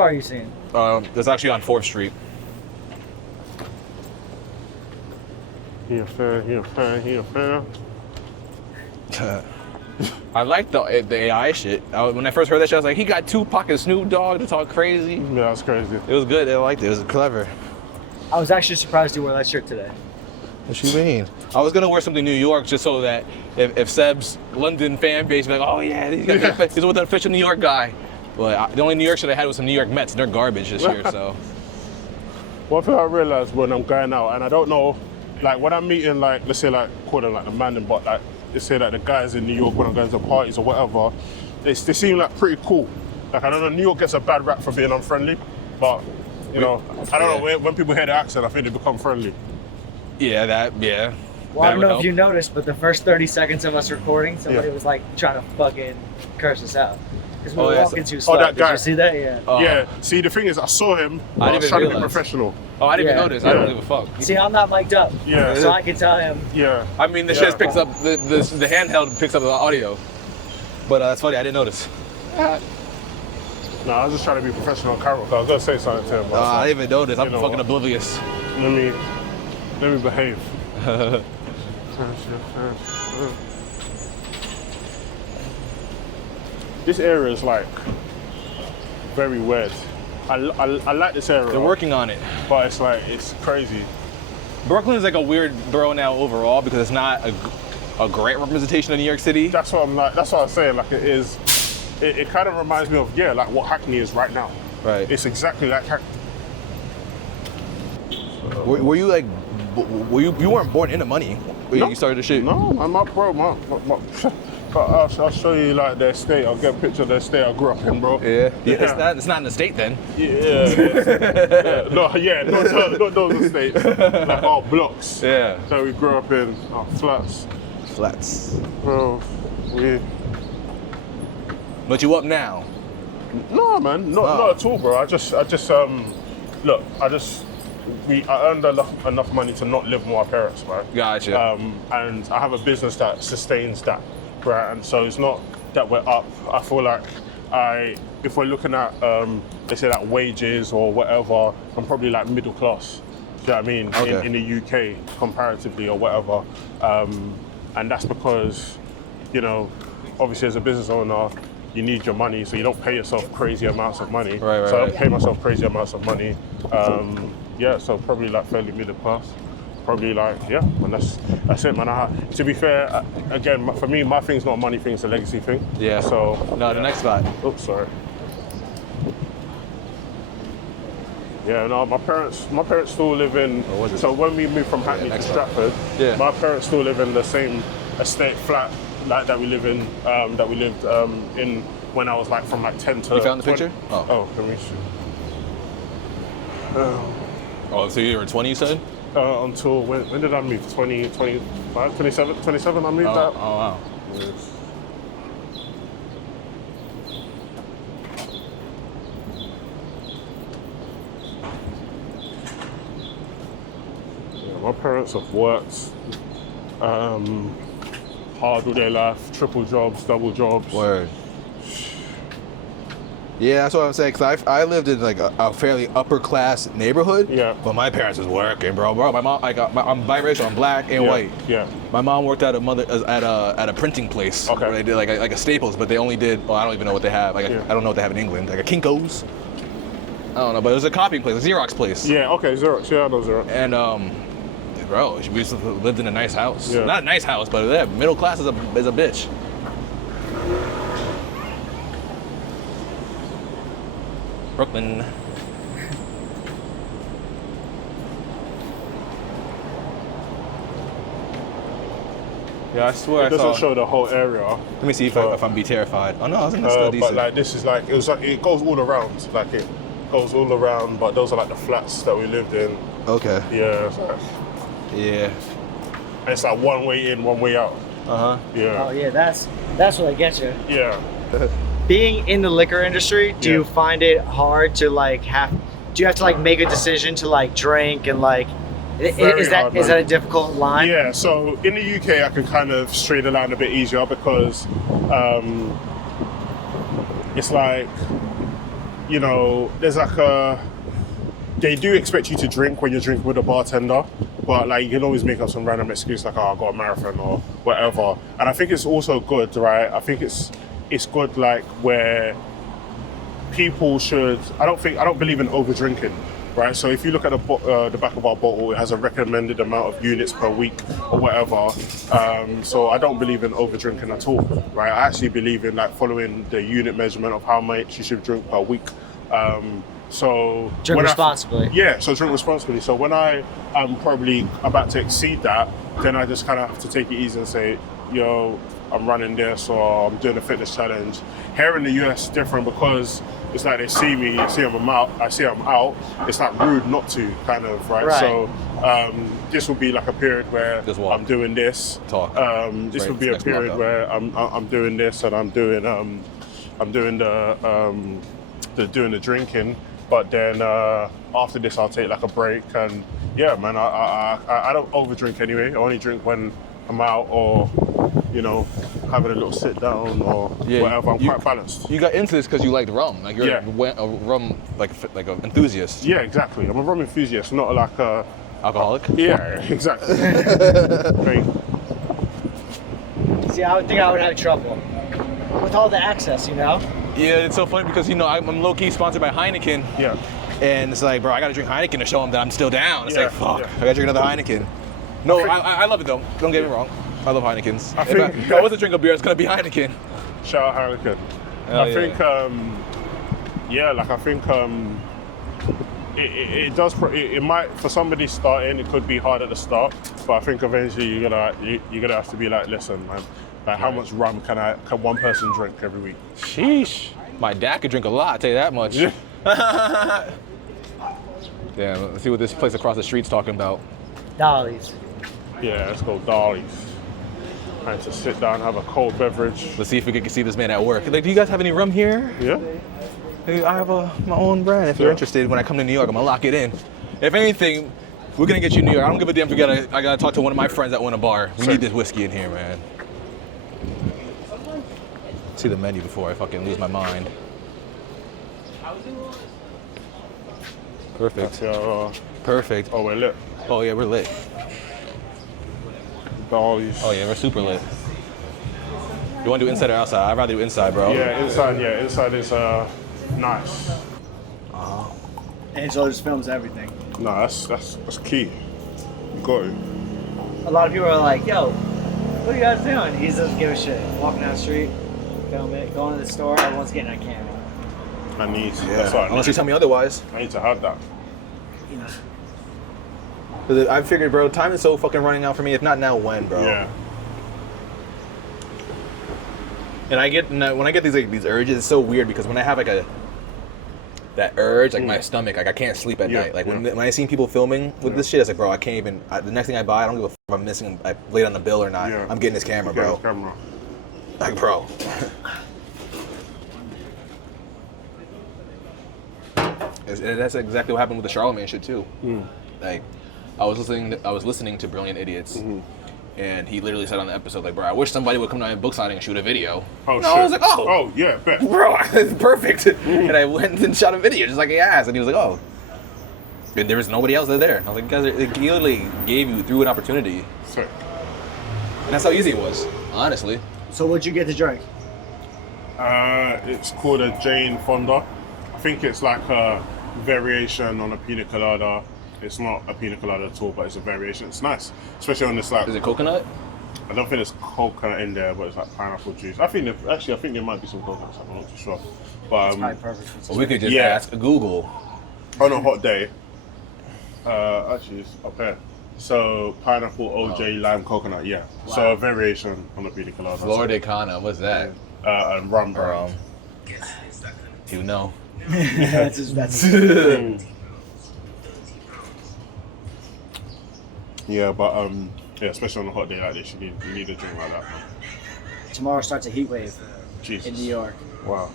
bar are you seeing? That's actually on 4th Street. He a fan. I like the AI shit. When I first heard that shit, I was like, he got Tupac and Snoop Dogg to talk crazy. Yeah, that's crazy. It was good. I liked it. It was clever. I was actually surprised you wore that shirt today. What you mean? I was gonna wear something New York just so that if Seb's London fan base be like, oh yeah, he's with the official New York guy. But the only New York shit I had was some New York Mets. They're garbage this year, so. One thing I realized when I'm going out, and I don't know, like when I'm meeting, like let's say, like call them like the man, but like let's say like the guys in New York when I'm going to parties or whatever, they seem like pretty cool. Like I don't know, New York gets a bad rap for being unfriendly, but you know, I don't know, when people hear the accent, I think they become friendly. Yeah. Well, I don't know if you noticed, but the first 30 seconds of us recording, somebody was like trying to fucking curse us out. Because we were walking too slow. That guy. Did you see that? Yeah. Yeah. See, the thing is, I saw him. I was trying to be professional. Oh, I didn't even notice. I don't give a fuck. See, I'm not mic'd up. Yeah. So I can tell him. Yeah. I mean, the shit picks up, the handheld picks up the audio. But that's funny, I didn't notice. No, I was just trying to be professional on camera. I was going to say something to him. I didn't even notice. I'm fucking oblivious. Let me behave. This area is like very weird. I like this area. They're working on it. But it's like, it's crazy. Brooklyn is like a weird borough now overall because it's not a great representation of New York City. That's what I'm saying. Like it is, it kind of reminds me of, like what Hackney is right now. Right. It's exactly like Hackney. Were you like, you weren't born into money when you started the shit? No, I'm not, bro. I'll show you like the estate. I'll get a picture of the estate I grew up in, bro. Yeah. It's not an estate then. Yeah. Not those estates. Like our blocks. Yeah. So we grew up in flats. Bro, But you up now? No, man, not at all, bro. I earned enough money to not live with my parents, right? Gotcha. And I have a business that sustains that, right? And so it's not that we're up. I feel like if we're looking at, let's say like wages or whatever, I'm probably like middle class. Do you know what I mean? Okay. In the UK, comparatively or whatever. And that's because, you know, obviously as a business owner, you need your money, so you don't pay yourself crazy amounts of money. Right. So I don't pay myself crazy amounts of money. So probably like fairly middle class. Probably like, and that's it, man. To be fair, again, for me, my thing's not a money thing, it's a legacy thing. Yeah. So. No, the next spot. Oops, sorry. Yeah, no, my parents still live in, so when we moved from Hackney to Stratford, my parents still live in the same estate flat like that we lived in when I was like from like 10 to You found the 20. picture? Oh, let me see. So you were 20, you said? Until when did I move? 25, 27 I moved out. Oh, wow. Yes. My parents have worked hard all their life, triple jobs, double jobs. Word. Yeah, that's what I'm saying. Cause I lived in like a fairly upper class neighborhood. Yeah. But my parents was working, bro. My mom, I'm biracial. I'm black and white. Yeah. My mom worked at a printing place. Okay. Where they did like a Staples, but they only did. Well, I don't even know what they have. I don't know what they have in England. Like a Kinko's. I don't know, but it was a copying place, a Xerox place. Yeah. Okay. Xerox. Yeah, I know Xerox. And bro, we used to lived in a nice house. Yeah. Not a nice house, but middle class is a bitch. Brooklyn. Yeah, I swear it doesn't show the whole area. Let me see if I'm be terrified. Oh no, I think that's still decent. But like this is like it goes all around. Like it goes all around. But those are like the flats that we lived in. Okay. Yeah. It's like, yeah. And it's like one way in, one way out. Yeah. Oh yeah, that's what I get you. Yeah. Being in the liquor industry, do you find it hard to like do you have to like make a decision to like drink and like, is that a difficult line? Yeah, so in the UK I can kind of stray the line a bit easier because it's like you know, there's like a, they do expect you to drink when you're drinking with a bartender, but like you can always make up some random excuse like, oh, I got a marathon or whatever. And I think it's also good, right? I think it's good like where people should, I don't believe in over drinking, right? So if you look at the back of our bottle, it has a recommended amount of units per week or whatever. So I don't believe in over drinking at all, right? I actually believe in like following the unit measurement of how much you should drink per week. So drink responsibly. So drink responsibly. So when I am probably about to exceed that, then I just kind of have to take it easy and say, yo, I'm running this or I'm doing a fitness challenge. Here in the US, it's different because it's like they see me, see I'm out. It's like rude not to, kind of, right? So this will be like a period where I'm doing this. This will be a period where I'm doing this and I'm doing the drinking. But then after this, I'll take like a break, and yeah, man, I don't over drink anyway. I only drink when I'm out or, you know, having a little sit down or whatever. I'm quite balanced. You got into this because you liked rum, like you're a rum like an enthusiast. Yeah, exactly. I'm a rum enthusiast, not like a alcoholic. Yeah, exactly. See, I would think I would have trouble with all the access, you know. Yeah, it's so funny because, you know, I'm low-key sponsored by Heineken. Yeah. And it's like, bro, I gotta drink Heineken to show them that I'm still down. It's like, fuck, I gotta drink another Heineken. No, I love it though. Don't get me wrong. I love Heinekens. If I was to drink a beer, it's gonna be Heineken. Shout out Heineken. I think, it does. It might, for somebody starting, it could be hard at the start, but I think eventually you're gonna have to be like, listen, man. Like, how much rum can one person drink every week? Sheesh. My dad could drink a lot, I'll tell you that much. Damn, let's see what this place across the street's talking about. Dolly's. Yeah, let's go Dolly's. I need to sit down and have a cold beverage. Let's see if we can see this man at work. Like, do you guys have any rum here? Yeah. I have my own brand. If you're interested, when I come to New York, I'm gonna lock it in. If anything, we're gonna get you in New York. I don't give a damn if I gotta talk to one of my friends that own a bar. We need this whiskey in here, man. See the menu before I fucking lose my mind. Perfect. Perfect. Oh, we're lit. Oh yeah, we're lit. Dolly's. Oh yeah, we're super lit. You want to do inside or outside? I'd rather do inside, bro. Yeah, inside. Yeah, inside is nice. Angelo just films everything. No, that's key. You got it. A lot of people are like, yo, what are you guys doing? He doesn't give a shit. Walking down the street, film it, going to the store, everyone's getting a camera. Unless you tell me otherwise. I need to have that. I figured, bro, time is so fucking running out for me. If not now, when, bro? Yeah. And when I get these urges, it's so weird because when I have like that urge, like my stomach, like I can't sleep at night. Like when I seen people filming with this shit, I was like, bro, I can't even. The next thing I buy, I don't give a fuck if I'm missing, I laid on the bill or not. Yeah. I'm getting this camera, bro. Like, bro. That's exactly what happened with the Charlemagne shit too. Like, I was listening to Brilliant Idiots, and he literally said on the episode, like, bro, I wish somebody would come to my book signing and shoot a video. Oh, shit. I was like, oh yeah, bet. Bro, it's perfect. And I went and shot a video just like he asked, and he was like, oh. And there was nobody else there. I was like, guys, he literally gave you through an opportunity. Sick. And that's how easy it was, honestly. So what'd you get to drink? It's called a Jane Fonda. I think it's like a variation on a pina colada. It's not a pina colada at all, but it's a variation. It's nice, especially on this like. Is it coconut? I don't think there's coconut in there, but it's like pineapple juice. I think there might be some coconut. I'm not too sure. But perfect. Well, we could just ask Google. On a hot day. Actually, it's up there. So pineapple, OJ, lime, coconut. Yeah. Wow. So a variation on the pina colada. Florida Cana. What's that? And rum brand. You know. That's Yeah, but especially on a hot day like this, you need a drink like that. Tomorrow starts a heat wave in New York. Wow.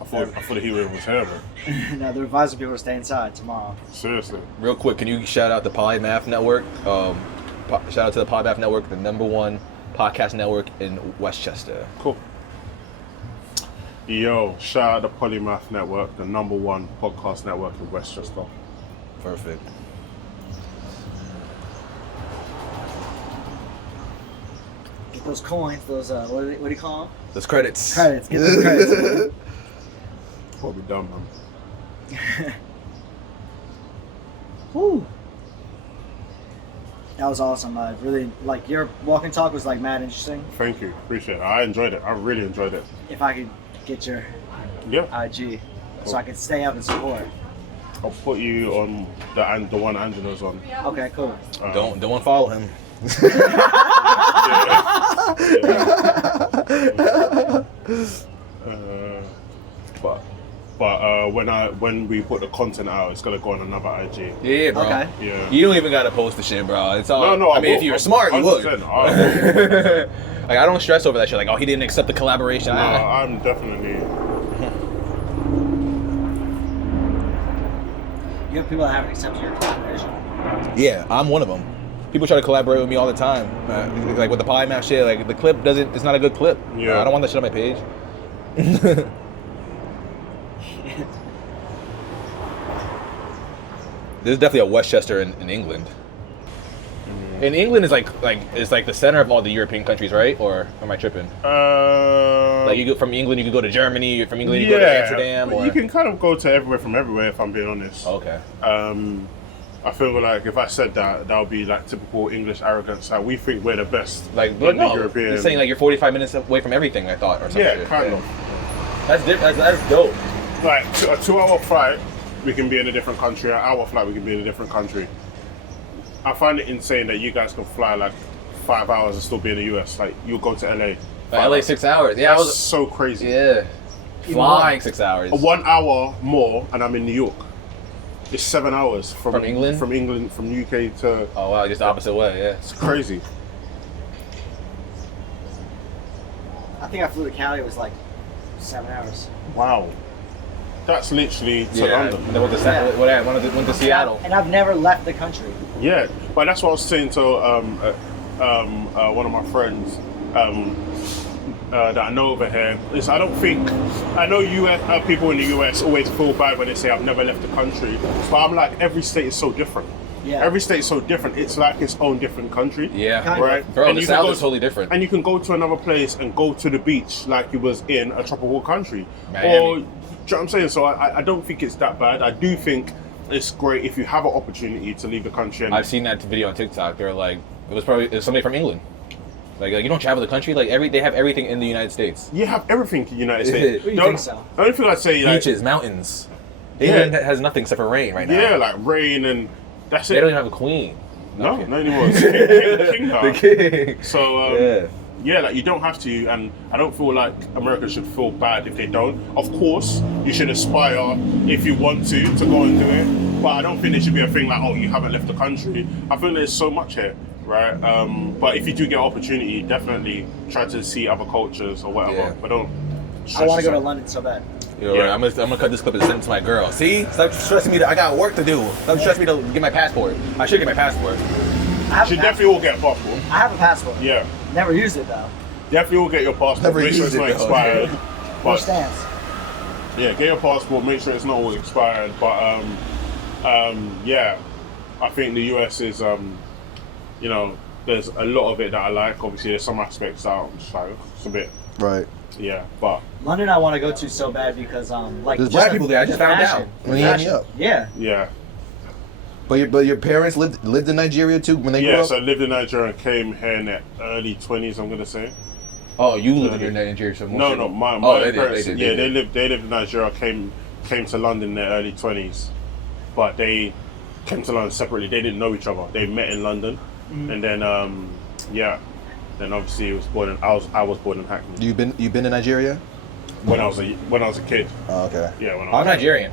I thought the heat wave was here, man. No, they're advising people to stay inside tomorrow. Seriously. Real quick, can you shout out the Polymaf Network? Shout out to the Polymaf Network, the #1 podcast network in Westchester. Cool. Yo, shout out the Polymaf Network, the #1 podcast network in Westchester. Perfect. Get those coins, those, what do you call them? Those credits. Credits, get those credits. What we done, man? Whew. That was awesome. I really, like, your walk and talk was, like, mad interesting. Thank you, appreciate it. I enjoyed it. I really enjoyed it. If I could get your Yeah, IG so I could stay up and support. I'll put you on the one Angelo's on. Okay, cool. Don't unfollow him. But when we put the content out, it's gonna go on another IG. Yeah, bro. Okay. Yeah. You don't even gotta post the shit, bro. It's all. No, I mean, if you're smart, you would. 100%. Like, I don't stress over that shit. Like, oh, he didn't accept the collaboration. No, I'm definitely. You have people that haven't accepted your collaboration. Yeah, I'm one of them. People try to collaborate with me all the time. Like with the Polymaf shit, like the clip doesn't. It's not a good clip. Yeah. I don't want that shit on my page. There's definitely a Westchester in England. And England is like the center of all the European countries, right? Or am I tripping? Like you go from England, you could go to Germany. From England, you go to Amsterdam. But Or you can kind of go to everywhere from everywhere, if I'm being honest. okay. I feel like if I said that would be like typical English arrogance. Like we think we're the best. Like, but but no, European. you're saying like you're 45 minutes away from everything. I thought, or something. Yeah, kind of. That's different. That's dope. Like a 2-hour flight, we can be in a different country. An hour flight, we can be in a different country. I find it insane that you guys can fly like 5 hours and still be in the US. Like you go to LA. Like, LA 6 hours. Yeah, That's so crazy. Yeah. Flying 6 hours. 1 hour more, and I'm in New York. It's 7 hours From England? From England, from UK to. Oh wow, just the opposite way. Yeah. It's crazy. I think I flew to Cali. It was like 7 hours. Wow. That's literally to Yeah. London. And then went to Seattle. And I've never left the country. Yeah, but that's what I was saying to one of my friends that I know over here. Is I know US people in the US always feel bad when they say I've never left the country, but I'm like every state is so different. Yeah. Every state is so different. It's like its own different country. Yeah. Kind of. Right. Bro, And the you can South go- is totally different. And you can go to another place and go to the beach like you was in a tropical country. Miami. Or, do you know what I'm saying? So I don't think it's that bad. I do think it's great if you have an opportunity to leave the country. And I've seen that video on TikTok. They're like, it was somebody from England. Like you don't travel the country. Like they have everything in the United States. you have everything in the United States. What do you think so? The only thing I'd say, like, Beaches, mountains. Yeah. England has nothing except for rain right now. yeah, like rain and that's They it. don't even have a queen. No, Okay. not anymore. King The king. So yeah, like you don't have to, and I don't feel like America should feel bad if they don't. Of course, you should aspire if you want to go and do it, but I don't think there should be a thing like, oh, you haven't left the country. I think there's so much here, right? But if you do get an opportunity, definitely try to see other cultures or whatever. Yeah. But don't. I want to go to London so bad. You're Yeah. right. I'm gonna cut this clip and send it to my girl. See? Stop stressing me. I got work to do. Stop stressing me to get my passport. I should get my passport. I have, You a should passport. definitely all get a passport. I have a passport. Yeah, Never used it though. definitely all get your passport. Never Make sure used it's not it, though. expired. No But stance. yeah, get your passport. Make sure it's not all expired. But yeah, I think the US is you know, there's a lot of it that I like. Obviously, there's some aspects that I'm just like, it's a bit, Right. yeah. But London, I want to go to so bad because like There's just black the- people there. I just found fashion. out. The When you hit me fashion. up. Yeah. yeah, But your parents lived in Nigeria too when they grew yeah. up? So I lived in Nigeria and came here in the early 20s. I'm gonna say. Oh, you live in Nigeria. So No, my they did, parents. they did, yeah, they did. they lived in Nigeria. Came to London in their early 20s, but they came to London separately. They didn't know each other. They met in London, and then yeah, then obviously I was born in Hackney You've been to Nigeria? when I was a kid. Oh, okay. Yeah, when I I'm was Nigerian.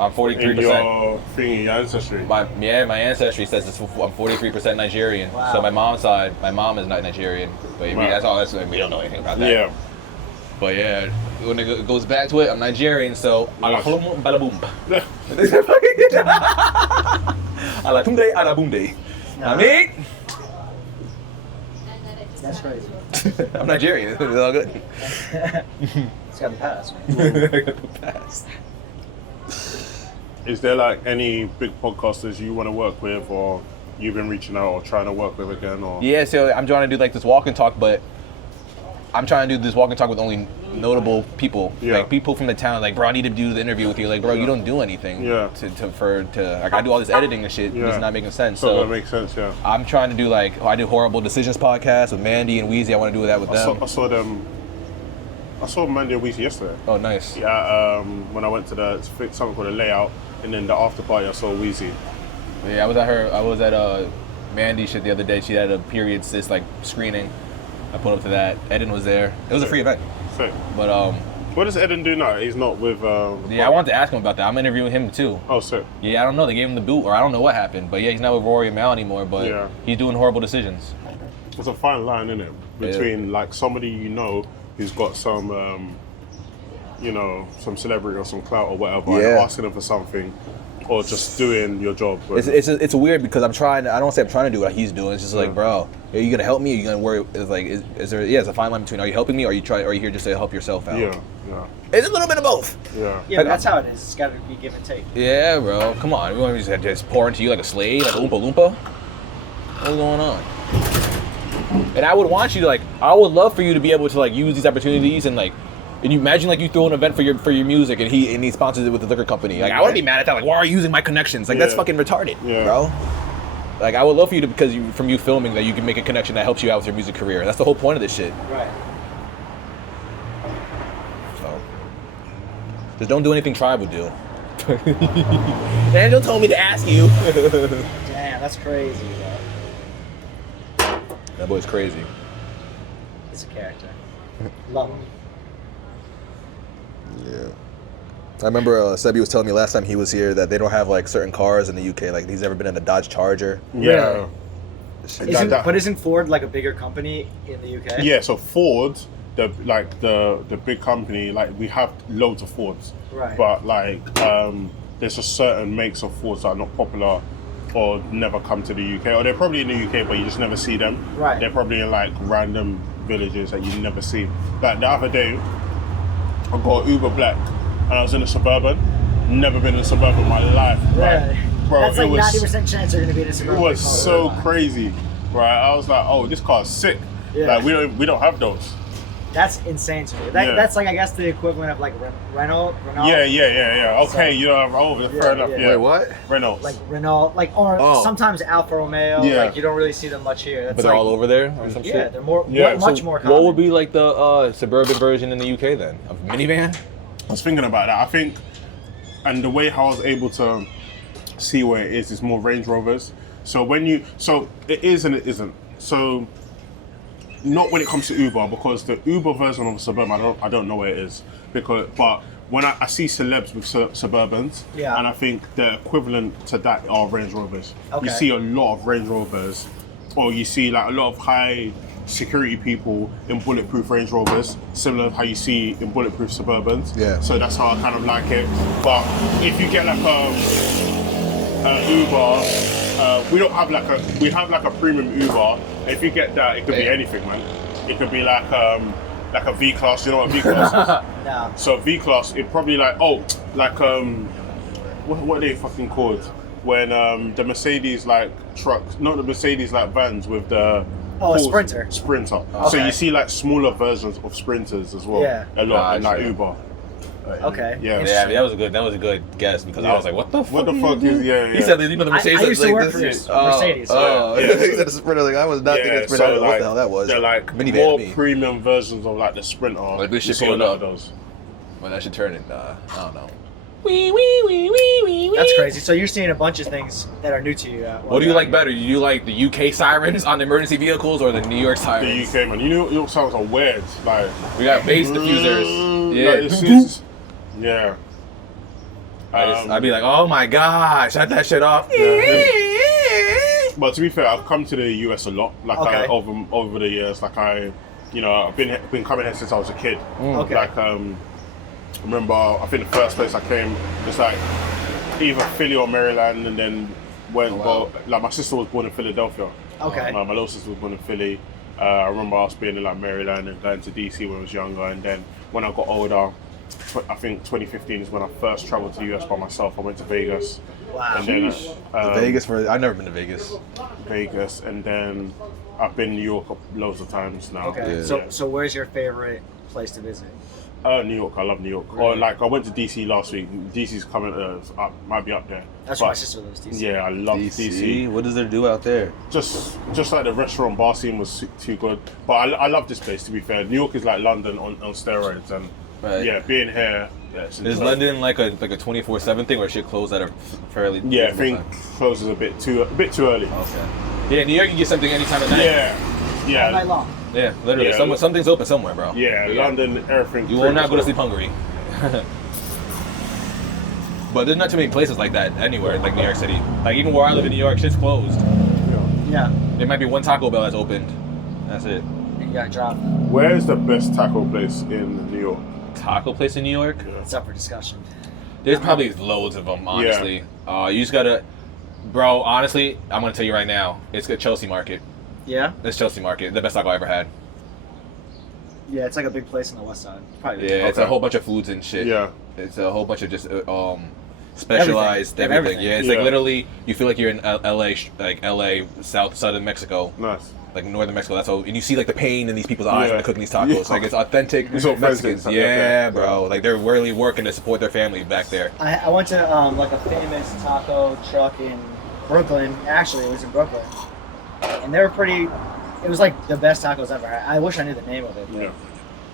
I'm in 43%. your thing in your ancestry. My ancestry says I'm 43% Nigerian. Wow. So my mom's side, my mom is not Nigerian. But Wow. that's all. We don't know anything about that. Yeah, But yeah, when it goes back to it, I'm Nigerian. So Nice. balaboom. Ala tunde, ala boomde. I mean, That's crazy. I'm Nigerian. It's all good. It's got the pass. Pass. Is there like any big podcasters you want to work with, or you've been reaching out or trying to work with again? Or Yeah, so I'm trying to do like this walk and talk, but I'm trying to do this walk and talk with only notable people, like people from the town. Like, bro, I need to do the interview with you. Like, bro, you don't do anything. Like, I do all this editing and shit. It's not making sense. So that So makes sense. Yeah. I'm trying to do like I do Horrible Decisions podcast with Mandy and Weezy. I want to do that with them. I saw them. I saw Mandy and Weezy yesterday. Oh, nice. Yeah. When I went to something called a layout, and then the after party, I saw Weezy. Yeah, I was at Mandy shit the other day. She had a period cyst like screening. I pulled up to that. Eden was there. It was a free event. Sick. But What does Eden do now? He's not with. yeah, I wanted to ask him about that. I'm interviewing him too. Oh, sick. Yeah, I don't know. They gave him the boot, or I don't know what happened. But yeah, he's not with Rory and Mal anymore. But he's doing Horrible Decisions. There's a fine line in it between like somebody you know who's got some, some celebrity or some clout or whatever, and asking them for something, or just doing your job. It's weird because I'm trying. I don't want to say I'm trying to do what he's doing. It's just like, bro, are you gonna help me? Are you gonna worry? It's like, is there? Yeah, it's a fine line between. Are you helping me? Or are you here just to help yourself out? Yeah. It's a little bit of both. Yeah. Yeah, but that's how it is. It's got to be give and take. Yeah, bro. Come on. We want me to just pour into you like a slave, like a Oompa Loompa? What's going on? And I would want you to I would love for you to be able to use these opportunities and you imagine you throw an event for your music and he sponsors it with the liquor company. I wouldn't be mad at that. Why are you using my connections? That's fucking retarded, bro. I would love for you to, because from you filming, that you can make a connection that helps you out with your music career. That's the whole point of this shit. Right. So, just don't do anything Tribe would do. Angelo told me to ask you. Damn, that's crazy, bro. That boy's crazy. He's a character. Love him. Yeah. I remember Sebi was telling me last time he was here that they don't have certain cars in the UK. He's never been in a Dodge Charger. Yeah. Isn't Ford a bigger company in the UK? Yeah. So Ford, the big company, we have loads of Fords. Right. But there's a certain makes of Fords that are not popular or never come to the UK, or they're probably in the UK but you just never see them. Right. They're probably in random villages that you never see. Like the other day, I got Uber Black and I was in a Suburban. Never been in a Suburban in my life. Right. Bro, that's it was 90% chance you're gonna be in a Suburban. It was so crazy, right? I was like, oh, this car's sick. Yeah. We don't have those. That's insane to me. That's I guess the equivalent of Renault. Yeah. Okay, so, fair enough. Yeah. Wait, what? Renault. Renault, sometimes Alfa Romeo. Yeah. You don't really see them much here. That's But they're all over there or some shit? Yeah, they're much more common. What would be the suburban version in the UK then? A minivan? I was thinking about that. I think, and the way how I was able to see where it is more Range Rovers. So it is and it isn't. So not when it comes to Uber, because the Uber version of a Suburban, I don't know where it is. But when I see celebs with Suburbans, and I think the equivalent to that are Range Rovers. Okay. You see a lot of Range Rovers, or you see a lot of high security people in bulletproof Range Rovers, similar to how you see in bulletproof Suburbans. Yeah. So that's how I kind of like it. But if you get Uber, we have a premium Uber. If you get that, it could be anything, man. It could be like a V-Class. You know what a V-Class is? No. So V-Class, it probably what are they fucking called? When the Mercedes trucks, not the Mercedes vans with the a Sprinter. Sprinter. Okay. So you see smaller versions of Sprinters as well. Yeah. A lot in Uber. Okay. Yeah. That was a good guess because I was like, what the fuck? What the fuck is He said, the Mercedes. I used to work for Mercedes. Yeah. He said a Sprinter. I was not thinking a Sprinter. What the hell that was? They're minivan. more premium versions of the Sprinter. This shit see a going lot up. of those. Well, that should turn it. I don't know. That's crazy. So you're seeing a bunch of things that are new to you. What do you like better? Do you like the UK sirens on the emergency vehicles or the New York sirens? The UK, man. You know sounds are weird. We got bass diffusers. Yeah. I'd be like, oh my god, shut that shit off. But to be fair, I've come to the US a lot. Over the years, I've been coming here since I was a kid. Okay. I remember, I think the first place I came was either Philly or Maryland, and then my sister was born in Philadelphia. Okay. My little sister was born in Philly. I remember us being in like Maryland and going to DC when I was younger, and then when I got older, I think 2015 is when I first traveled to the US by myself. I went to Vegas. Wow. And then I've never been to Vegas. Vegas, and then I've been to New York loads of times now. Okay. Yeah. So where's your favorite place to visit? New York, I love New York. Really? Or like I went to DC last week. DC's coming up, might be up there. That's But, where my sister lives, DC. Yeah, I love DC. What does there do out there? Just like the restaurant bar scene was too good. But I love this place, to be fair. New York is like London on steroids, and Right. yeah, being here. Yeah, Is London like a 24/7 thing, or shit closed at a fairly? Yeah, I reasonable think time? closes a bit too early. Okay. Yeah, New York, you get something any time of night. Yeah, All night long. Yeah, literally. Yeah. Something's open somewhere, bro. yeah. London, everything. You will not go to sleep hungry. But there's not too many places like that anywhere, like New York City. Like even where I live in New York, shit's closed. Yeah. There might be one Taco Bell that's opened. That's it. And you got dropped. Where is the best taco place in New York? Taco place in New York? It's up for discussion. There's probably loads of them, honestly. You just gotta, bro. Honestly, I'm gonna tell you right now, it's the Chelsea Market. Yeah. It's Chelsea Market, the best taco I ever had. Yeah, it's like a big place on the west side. Probably. Yeah, it's a Okay. whole bunch of foods and shit. Yeah. It's a whole bunch of just specialized Everything. everything. Yeah, it's like Yeah. literally you feel like you're in LA, like LA, southern Mexico, Nice. like northern Mexico. That's all, and you see like the pain in these people's eyes when Yeah. they're cooking these tacos. Yeah. Like it's authentic It's authentic. Mexicans. Okay. Yeah, bro. Like they're really working to support their family back there. I went to like a famous taco truck in Brooklyn. Actually, it was in Brooklyn, and they were pretty. It was like the best tacos I've ever had. I wish I knew the name of it. But Yeah.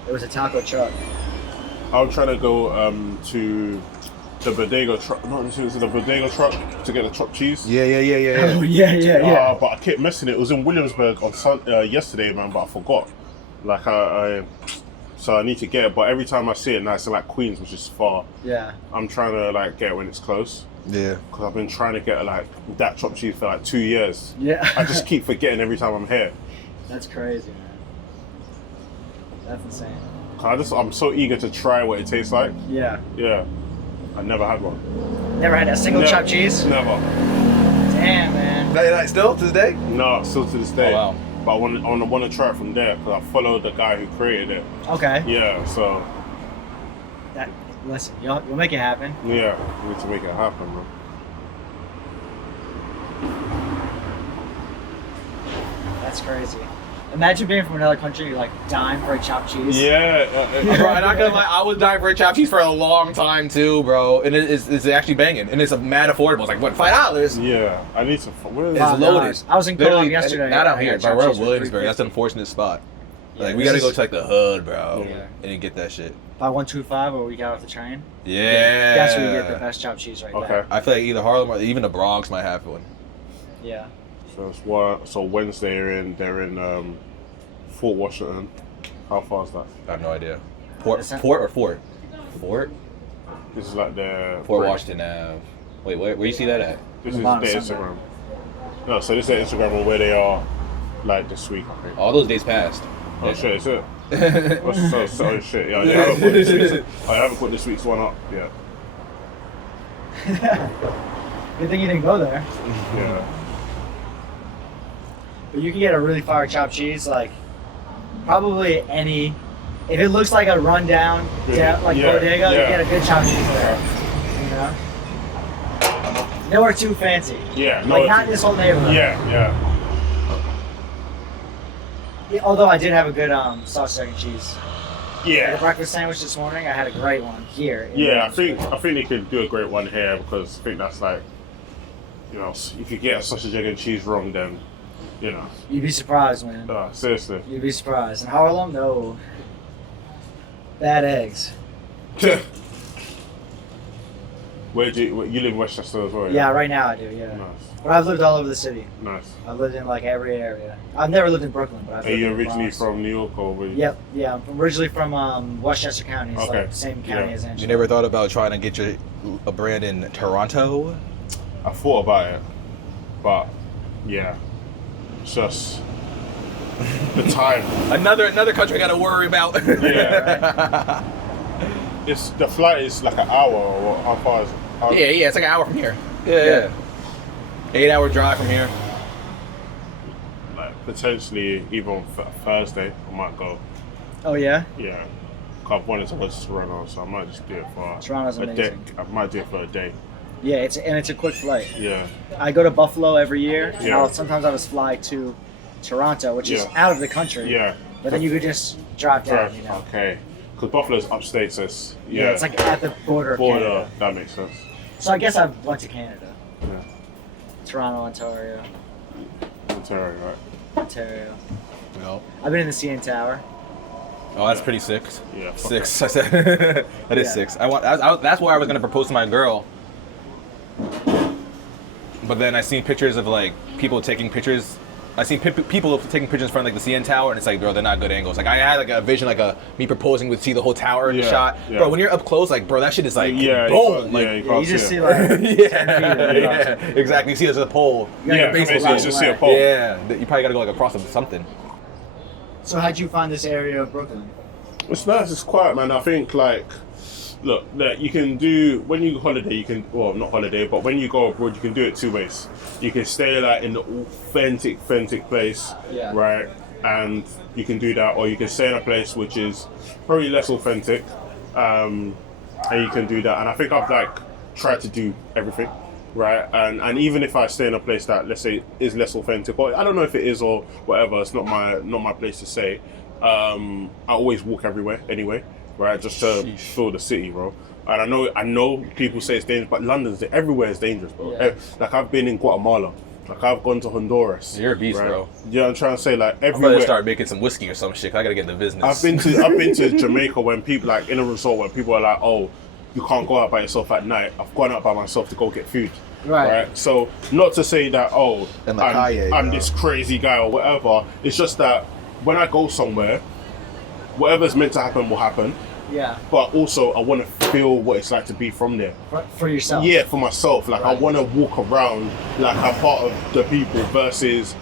It was a taco truck. I'm trying to go to the bodega truck. Not to the bodega truck to get the chopped cheese. Yeah. Oh yeah. But I kept missing it. It was in Williamsburg on yesterday, man. But I forgot. Like so I need to get it. But every time I see it now, it's in like Queens, which is far. Yeah. I'm trying to like get it when it's close. Yeah. Because I've been trying to get like that chopped cheese for like 2 years. Yeah. I just keep forgetting every time I'm here. That's crazy, man. That's insane. I'm so eager to try what it tastes like. Yeah. Yeah. I never had one. Never had a single No, chopped cheese. Never. Damn, man. Like, still to this day? No, still to this day. Oh, wow. But I want to try it from there because I followed the guy who created it. Okay. Yeah, so Listen, you'll make it happen. yeah, we need to make it happen, bro. That's crazy. Imagine being from another country, you're like dying for a chopped cheese. Yeah, Bro, I'm not gonna lie, I was dying for a chopped cheese for a long time too, bro. And it's actually banging, and it's a mad affordable. It's like what, $5? yeah. I need to. Where is It's Wow, loaded. nice. I was in Literally, Cologne yesterday. Not out I here, got but chopped we're in cheese for Williamsburg. $3.50. That's an unfortunate spot. Yeah, Like we this gotta go is- to like the hood, bro, Yeah. and get that shit. By 125 or we got off the train. Yeah, That's where you get the best chopped cheese right Okay. there. I feel like either Harlem or even the Bronx might have one. Yeah. So it's what? So Wednesday they're in Fort Washington. How far is that? I have no idea. Port Is that- or Fort? Fort? This is like the Fort Washington Ave. Wait, where you see that at? This is Bottom their somewhere. Instagram. No, so this is their Instagram on where they are, like this week. I think. All those days passed. Oh shit, is it? Oh shit, yeah, I haven't put this week's one up yet. Good thing you didn't go there. Yeah. But you can get a really fire chopped cheese, like probably any. If it looks like a rundown, like Yeah, bodega, you yeah. get a good chopped cheese there. You know. Nowhere too fancy. Yeah. Like not in this whole neighborhood. Yeah. Yeah, although I did have a good sausage, egg, and cheese. The Yeah. breakfast sandwich this morning, I had a great one here. in Yeah, I Williamsburg. think they could do a great one here because I think that's like, you know, if you get a sausage, egg, and cheese wrong, then, you know, You'd be surprised, man. seriously. You'd be surprised. In Harlem, no. Bad eggs. Where do you live in Westchester as well? Yeah, right now I do, yeah. Nice, But I've lived all over the city. nice. I've lived in like every area. I've never lived in Brooklyn, but I've Are lived you in the originally Bronx. from New York or were you? Yep, yeah. I'm originally from Westchester County. It's Okay. like the same county Yeah. as Angelo. You never thought about trying to get a brand in Toronto? I thought about it, but yeah, it's just the time. Another country I gotta worry about. Yeah. It's the flight is like an hour or how far is it? Yeah, it's like an hour from here. Yeah. 8-hour drive from here. Like potentially even Thursday I might go. Oh yeah. Yeah. I've wanted to go to Toronto, so I might just do it for Toronto's a day. amazing. I might do it for a day. Yeah, it's a quick flight. Yeah. I go to Buffalo every year, and Yeah. sometimes I'll just fly to Toronto, which is Yeah. out of the country. Yeah. But then you could just drive down, you know. Okay. Because Buffalo's upstate, so it's, Yeah, it's like at the border of Canada. That makes sense. So I guess I went to Canada. Yeah. Toronto, Ontario. Ontario, right? Ontario. No. I've been in the CN Tower. Oh, that's pretty sick. Yeah. fuck 6. I said that is Yeah. 6. That's where I was gonna propose to my girl. But then I seen pictures of like people taking pictures. I seen people taking pictures in front of like the CN Tower, and it's like, bro, they're not good angles. Like I had like a vision, like me proposing would see the whole tower in the Yeah, shot. yeah. Bro, when you're up close, like, bro, that shit is like, Yeah, boom. Like, Yeah, you just see like yeah, 10 feet of it. yeah, exactly. You see it as a pole. Yeah, basically, you just see a pole. Yeah, you probably gotta go like across something. So how'd you find this area of Brooklyn? It's nice, it's quiet, man. I think, like, look, that you can do, when you holiday, you can, well, not holiday, but when you go abroad, you can do it two ways. You can stay, like, in the authentic place, Yeah. right? And you can do that, or you can stay in a place which is probably less authentic, and you can do that. And I think I've, like, tried to do everything, right? And even if I stay in a place that, let's say, is less authentic, or I don't know if it is or whatever, it's not my place to say. I always walk everywhere anyway, right? Just to feel the city, bro. And I know people say it's dangerous, but everywhere is dangerous, bro. Yeah. Like I've been in Guatemala, like I've gone to Honduras. You're a beast, right? bro. Yeah, I'm trying to say, like, I'm everywhere. gonna start making some whiskey or some shit. I gotta get into business. I've been to Jamaica when people, like, in a resort when people are like, oh, you can't go out by yourself at night. I've gone out by myself to go get food. Right. So not to say that, oh, In the calle, I'm you know. this crazy guy or whatever. It's just that when I go somewhere, whatever's meant to happen will happen. Yeah. But also, I want to feel what it's like to be from there. For yourself. Yeah, for myself. Like, Right. I want to walk around like I'm part of the people versus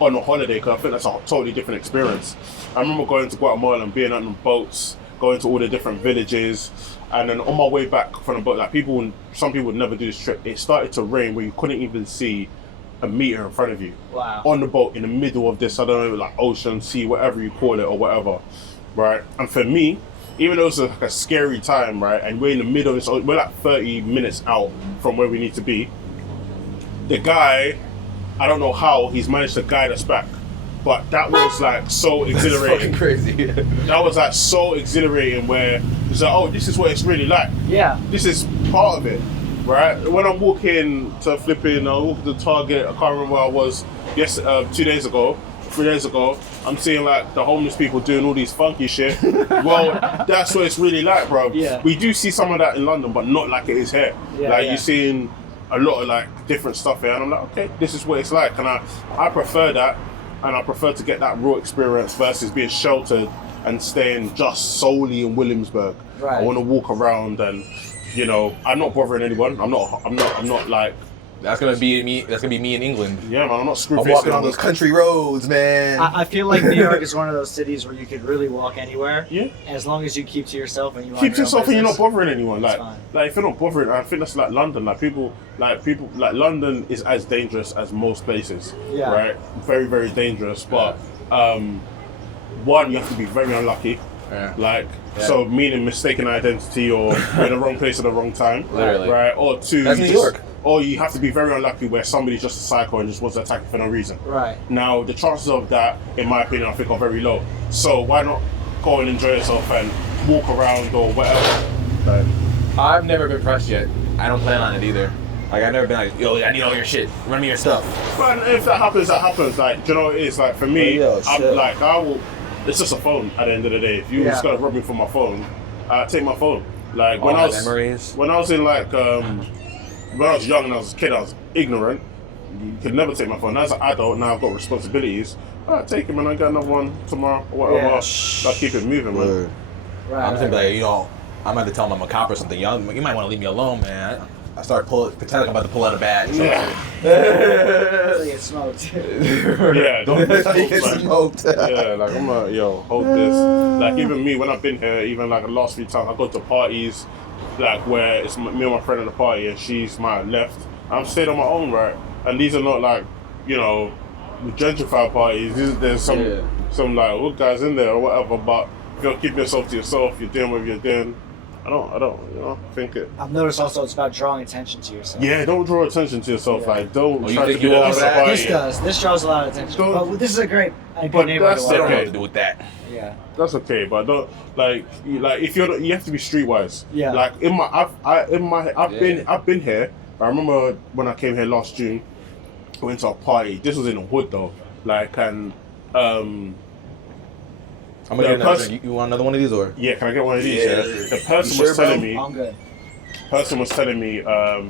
on a holiday, because I think that's a totally different experience. I remember going to Guatemala and being on the boats, going to all the different villages, and then on my way back from the boat, like some people would never do this trip. It started to rain where you couldn't even see a meter in front of you. Wow. On the boat in the middle of this, I don't know, like ocean, sea, whatever you call it or whatever, right? And for me, even though it's like a scary time, right, and we're in the middle of this, we're like 30 minutes out from where we need to be. The guy, I don't know how he's managed to guide us back, but that was like so exhilarating. fucking crazy. That was like so exhilarating where it's like, oh, this is what it's really like. Yeah. This is part of it, right? When I'm walking to I walk to Target, I can't remember where I was 3 days ago, I'm seeing like the homeless people doing all these funky shit. Well, that's what it's really like, bro. Yeah. We do see some of that in London, but not like it is here. Yeah, like yeah. you're seeing a lot of like different stuff here, and I'm like, okay, this is what it's like, and I prefer that, and I prefer to get that raw experience versus being sheltered and staying just solely in Williamsburg. Right. I want to walk around, and you know, I'm not bothering anyone. I'm not like, That's gonna be me. That's gonna be me in England. yeah, man, I'm not screwing. I'm walking on those country roads, man. I feel like New York is one of those cities where you could really walk anywhere. Yeah. As long as you keep to yourself and you Keep to yourself and you're not bothering anyone. It's Like, fine. if you're not bothering, I think that's like London. People like London is as dangerous as most places. Yeah. Right. Very, very dangerous. But one, you have to be very unlucky. Yeah. Like, Yeah. so meaning mistaken identity or you're in the wrong place at the wrong time. Literally. Right. Or two, That's you New just- York. Or you have to be very unlucky where somebody's just a psycho and just wants to attack you for no reason. Right. Now, the chances of that, in my opinion, I think are very low. So why not go and enjoy yourself and walk around or whatever? Like, I've never been pressed yet. I don't plan on it either. Like I've never been like, yo, I need all your shit. Run me your stuff. but if that happens, that happens. Like, do you know what it is? Like, for me, Oh, yeah, I'm shit. like, it's just a phone at the end of the day. If you just gotta rob me for my phone, take my phone. Like, when All I my was memories. when I was in like when I was young and I was a kid, I was ignorant. You could never take my phone. As an adult, now I've got responsibilities. I take him and I get another one tomorrow or whatever. Yeah. I'll keep it moving, man. Word. Right. I'm just gonna be like, you know, I'm about to tell him I'm a cop or something. You might want to leave me alone, man. I start pretend like I'm about to pull out a badge. Yeah. They get smoked. Yeah, don't Get man. smoked. Yeah, like I'm like, yo, hold this. Like even me, when I've been here, even like the last few times, I go to parties, like where it's me and my friend at the party, and she's my left. I'm staying on my own, right? And these are not like, you know, the gentrified parties, there's some like old guys in there or whatever, but if you're keeping yourself to yourself, you're doing what you're doing. I don't think it. I've noticed also it's about drawing attention to yourself. Yeah, don't draw attention to yourself. Like, don't you try to think be you the all that? party. This does. This draws a lot of attention. But this is a great But neighborhood. that's They don't know okay. what to do with that. Yeah. That's okay, but don't if you're you have to be streetwise. Yeah. Like I've been here. I remember when I came here last June. I went to a party. This was in the hood though. Like and I'm gonna get another drink. You want another one of these or? yeah, can I get one of these? Yeah. The person You was sure, telling bro? me. I'm good. Person was telling me to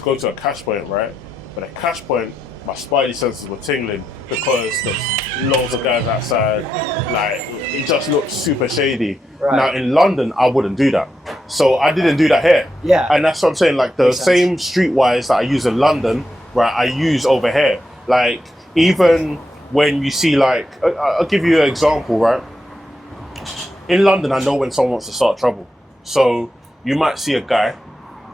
go to a cash point, right? But at cash point, my spidey senses were tingling because there's loads of guys outside. Like it just looked super shady. Right. Now in London, I wouldn't do that, so I didn't do that here. Yeah. And that's what I'm saying. Like the Makes same streetwise that I use in London, right? I use over here. Like even when you see like, I'll give you an example, right? In London, I know when someone wants to start trouble. So you might see a guy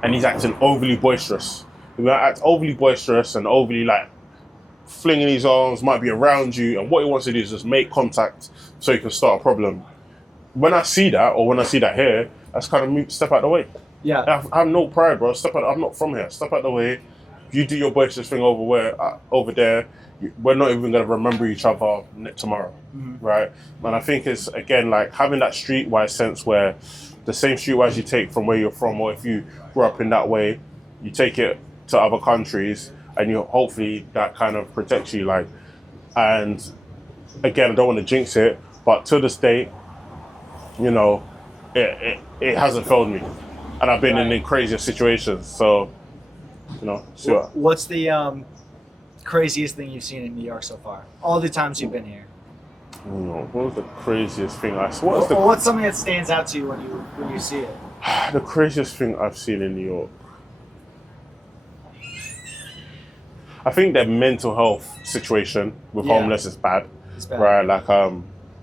and he's acting overly boisterous. He might act overly boisterous and overly like flinging his arms, might be around you, and what he wants to do is just make contact so he can start a problem. When I see that, or when I see that here, that's kind of step out the way. Yeah. I have no pride, bro. I'm not from here. Step out the way. You do your boisterous thing over there. We're not even gonna remember each other tomorrow, right? And I think it's again like having that streetwise sense where the same streetwise you take from where you're from, or if you grew up in that way, you take it to other countries, and you hopefully that kind of protects you. Like, and again, I don't want to jinx it, but to this day, you know, it hasn't failed me, and I've been in the craziest situations. So, you know, sure. What's the craziest thing you've seen in New York so far? All the times you've been here. What was the craziest thing I saw? Or what's something that stands out to you when you see it? The craziest thing I've seen in New York? I think their mental health situation with homeless is bad. It's bad. Right?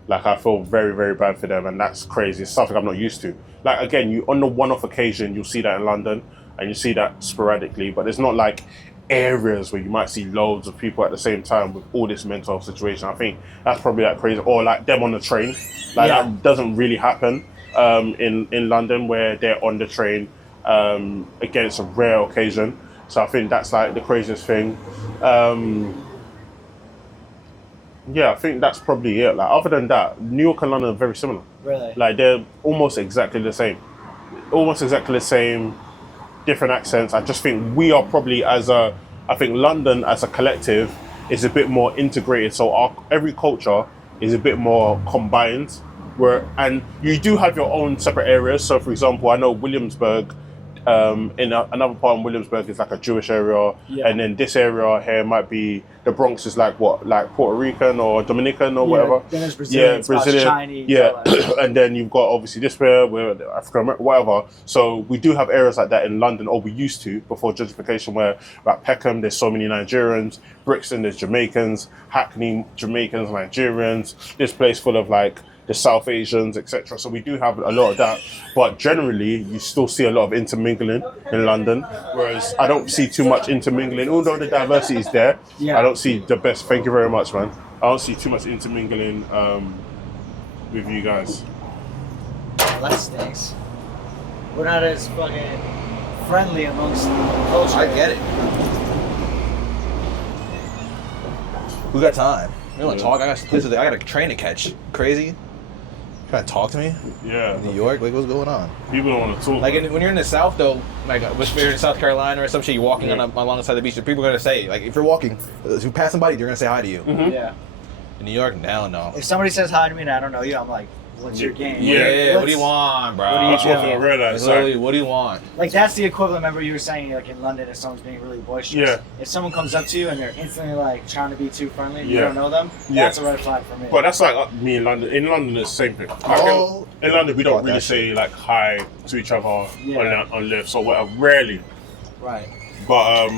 Like I feel very, very bad for them, and that's crazy. It's something I'm not used to. Like again, you on the one-off occasion you'll see that in London, and you see that sporadically, but it's not like areas where you might see loads of people at the same time with all this mental health situation. I think that's probably like crazy. Or like them on the train. Like that doesn't really happen in London where they're on the train. Again, it's a rare occasion. So I think that's like the craziest thing. Yeah, I think that's probably it. Like other than that, New York and London are very similar. Really? Like they're almost exactly the same. Almost exactly the same. Different accents. I just think we are probably I think London as a collective is a bit more integrated. So every culture is a bit more combined. And you do have your own separate areas. So for example, I know Williamsburg, in another part of Williamsburg is like a Jewish area, and then this area here might be the Bronx is like Puerto Rican or Dominican or whatever. Then there's Brazilian, Brazilian, Chinese. and then you've got obviously this where African American, whatever. So we do have areas like that in London, or we used to before gentrification, where like Peckham, there's so many Nigerians. Brixton, there's Jamaicans. Hackney, Jamaicans, Nigerians. This place full of like the South Asians, etc. So we do have a lot of that, but generally you still see a lot of intermingling in London, whereas I don't see too much intermingling, although the diversity is there. I don't see the best, thank you very much, man. I don't see too much intermingling with you guys. Well, that stinks. We're not as fucking friendly amongst the culture. I get it. We got time. We want to talk. I got a train to catch. Crazy. Trying to talk to me? Yeah. New York? Like, what's going on? People don't want to talk. Like, when you're in the South, though, like, if you're in South Carolina or some shit, you're walking alongside the beach, people are going to say, like, if you're walking, if you pass somebody, they're going to say hi to you. Mm-hmm. Yeah. In New York, no. If somebody says hi to me and I don't know you, I'm like, what's your game? Yeah. What do you want, bro? That's what I realized. Literally, what do you want? Like, that's the equivalent. Remember you were saying, like, in London, if someone's being really boisterous. Yeah. If someone comes up to you and they're instantly, like, trying to be too friendly and you Yeah. don't know them, that's a red flag for me. But that's like me in London. In London, it's the same thing. Like in London, we don't really say like hi to each other on lifts or whatever. Rarely. Right. But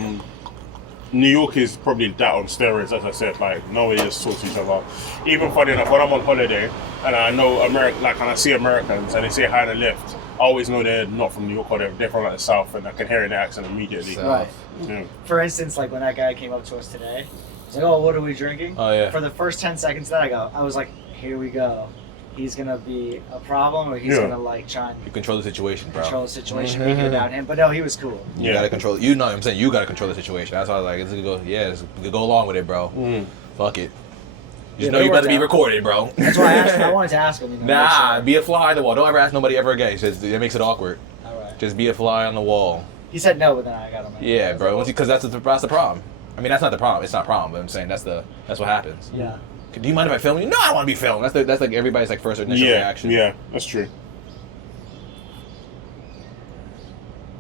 New York is probably that on steroids, as I said. Like nobody just talks to each other. Even funny enough, when I'm on holiday and I know and I see Americans and they say hi in the lift, I always know they're not from New York or they're from like the South, and I can hear in their accent immediately. Right. Yeah. For instance, like when that guy came up to us today, he's like, "Oh, what are we drinking?" Oh yeah. For the first 10 seconds that I was like, "Here we go. He's gonna be a problem, or he's gonna like try and You control the situation, bro. control the situation, make it about him." But no, he was cool. You gotta control. You know what I'm saying? You gotta control the situation. That's why I was like, it's gonna go. Yeah, it's gonna go along with it, bro. Fuck it. Just know you better be recorded, bro. That's why I wanted to ask him. You know, Nah, be a fly on the wall. Don't ever ask nobody ever again. It makes it awkward. All right. Just be a fly on the wall. He said no, but then I got him. Yeah, bro. Because that's the problem. I mean, that's not the problem. It's not a problem. But I'm saying that's what happens. Yeah. Do you mind if I film you? No, I don't want to be filmed. That's like everybody's like first initial reaction. Yeah, that's true.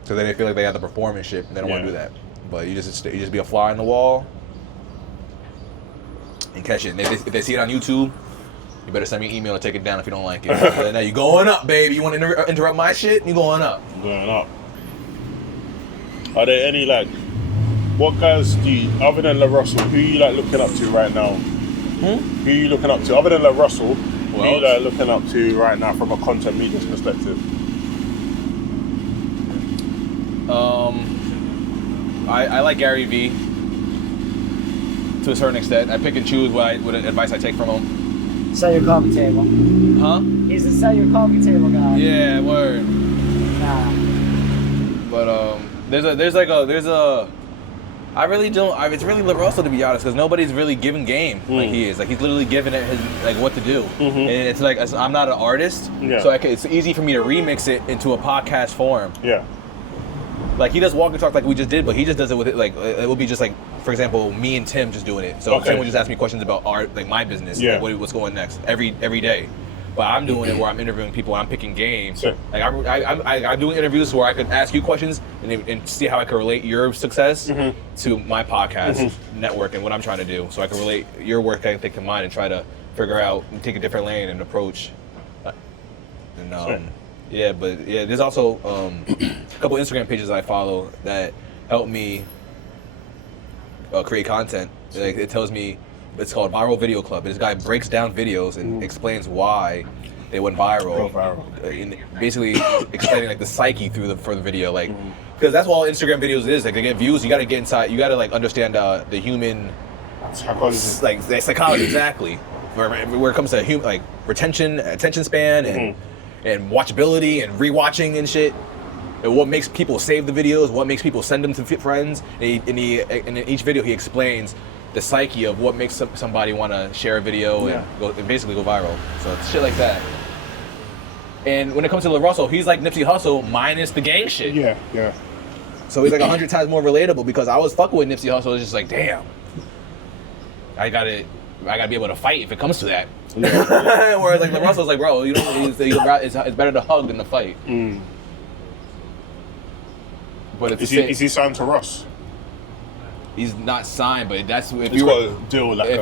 So then they feel like they have the performance shit. And they don't want to do that. But you just be a fly on the wall and catch it. And if they see it on YouTube, you better send me an email and take it down if you don't like it. Now you going up, baby. You want to interrupt my shit? You going up? Going up. Are there any what guys do you, other than La Russell, who are you looking up to right now? Who are you looking up to other than La Russell? Who are you looking up to right now from a content media perspective? I like Gary Vee to a certain extent. I pick and choose what advice I take from him. Sell your coffee table. Huh? He's the sell your coffee table guy. Yeah, word. Nah. But I really don't. It's really La Russell, to be honest, because nobody's really giving game like he is. Like he's literally giving it his what to do, and it's like I'm not an artist, so it's easy for me to remix it into a podcast form. Yeah. Like he does walk and talk like we just did, but he just does it with it like it would be just like, for example, me and Tim just doing it. So Tim would just ask me questions about art, like my business, like what's going next every day. But I'm doing it where I'm interviewing people and I'm picking games. Sure. Like I'm doing interviews where I could ask you questions and see how I can relate your success to my podcast network and what I'm trying to do. So I can relate your work ethic to mine and try to figure out and take a different lane and approach. And there's also a couple Instagram pages I follow that help me create content. Like it tells me. It's called Viral Video Club. This guy breaks down videos and explains why they went viral. Basically explaining like the psyche for the video, like because that's what all Instagram videos is. Like they get views, you got to get inside. You got to like understand the human psychology, like the psychology exactly. Where it comes to like retention, attention span, and watchability and rewatching and shit. And what makes people save the videos? What makes people send them to friends? And in each video he explains the psyche of what makes somebody want to share a video and basically go viral. So it's shit like that. And when it comes to La Russell, he's like Nipsey Hussle minus the gang shit. Yeah. So he's like 100 times more relatable because I was fucking with Nipsey Hussle. It's just like, damn, I gotta be able to fight if it comes to that. Yeah. Whereas like La Russell's like, bro, it's better to hug than to fight. But is he signed to Russ? He's not signed, but that's if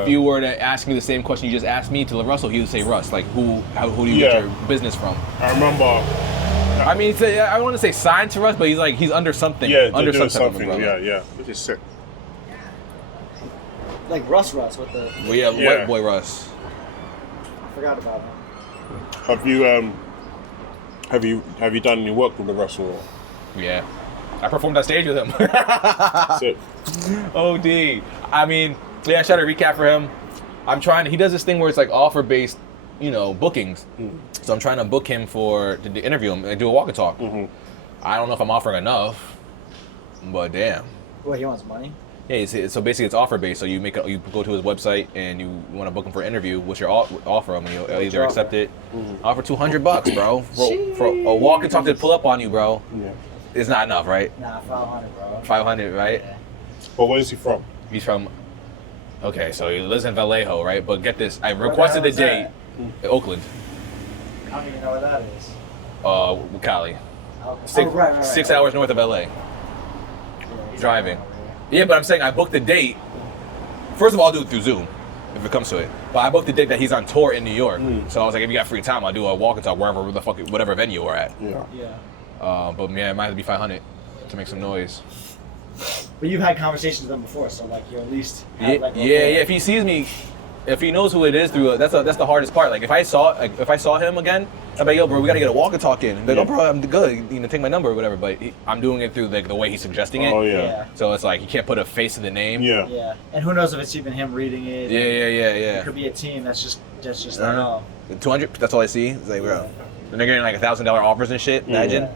you were to ask me the same question you just asked me to La Russell, he would say Russ. Like who do you get your business from? I remember. I mean, I don't want to say signed to Russ, but he's under something. Yeah, under something. Yeah, which is sick. Like Russ with the. Well, white boy Russ. I forgot about him. Have you done any work with the Russell? Yeah. I performed on stage with him. Sick. OD. I mean, I tried to recap for him. He does this thing where it's like offer-based, bookings. So I'm trying to book him to interview him, do a walk and talk. I don't know if I'm offering enough, but damn. Well, he wants money? Yeah, so basically it's offer-based. So you go to his website and you want to book him for an interview. What's your offer him? And he'll either accept it. Offer $200, bro. For a walk and talk to pull up on you, bro. Yeah. It's not enough, right? Nah, 500, bro. 500, right? Yeah. But where is he from? He's from. Okay, so he lives in Vallejo, right? But get this, I requested the date. Oakland. I don't even know where that is. Cali. Okay. Right. 6 hours north of LA. Driving. Yeah, but I'm saying I booked the date. First of all, I'll do it through Zoom if it comes to it. But I booked the date that he's on tour in New York. So I was like, if you got free time, I'll do a walk and talk whatever venue we're at. Yeah. Yeah. But yeah, it might have to be 500 to make some noise. But you've had conversations with them before, so like you at least have, Yeah, like, yeah. If he sees me, if he knows who it is through, that's the hardest part. Like if I saw him again, I'm like, yo, bro, we gotta get a walk and talk in. Like, oh, bro, I'm good. You know, take my number or whatever. But I'm doing it through like the way he's suggesting it. Oh yeah. So it's like you can't put a face to the name. Yeah. Yeah, and who knows if it's even him reading it? Yeah. It could be a team that's just like, Uh-huh. oh. 200. That's all I see. It's like, bro, and they're getting like $1,000 offers and shit. Imagine.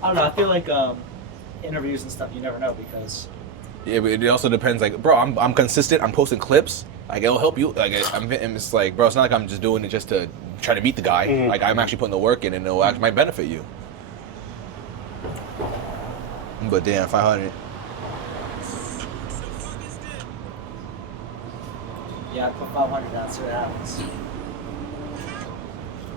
I don't know. I feel like interviews and stuff, you never know because. Yeah, but it also depends. Like, bro, I'm consistent. I'm posting clips. Like, it'll help you. Like, it's like, bro, it's not like I'm just doing it just to try to meet the guy. Like, I'm actually putting the work in, and it actually might benefit you. But damn, 500. Yeah, I put 500 down, see what happens.